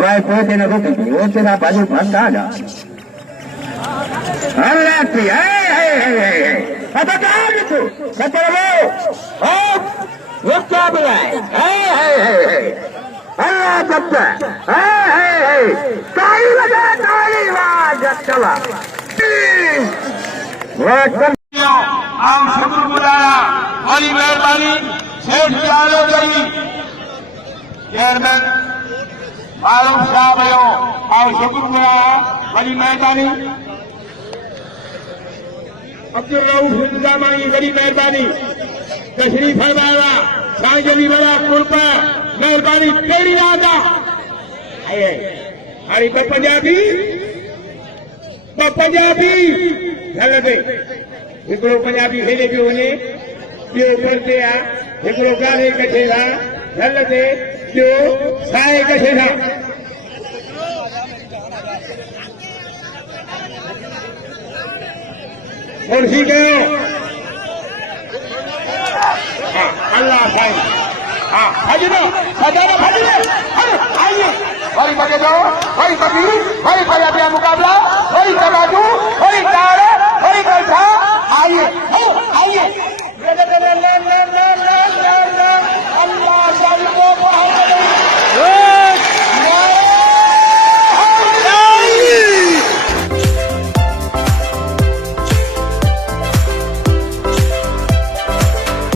हवाई पोते न रोके वो तेरा बाजू भागता जा अल्लाह की है अब डाल तू सतरवो वो क्या बुलाए अल्लाह बच्चा ताली बजा ताली वाह चला આમ શુક્રગુજારા મારી મહેરબાની શેઠ ચાલો ગઈ ચેરમેન મારૂફ સાહેબ આયો આમ શુક્રગુજારા મારી મહેરબાની અબ્દુલ રઉફ ઇન્તજામાની મારી મહેરબાની તશરીફ ફરમાયા સાંજલી વાળા કૃપા મહેરબાની તેરી આદા આયે મારી पंजाबी हल दे हिकिड़ो पंजाबी हेॾे पियो वञे ॿियो परते आहे हिकिड़ो गारे कछे था हल दे ॿियो साए कछे था मुर्शी कयो हा अल्लाह साईं हा भॼो सदाना भॼो आइए वही बगे जाओ वही पंजाबी मुकाबला वही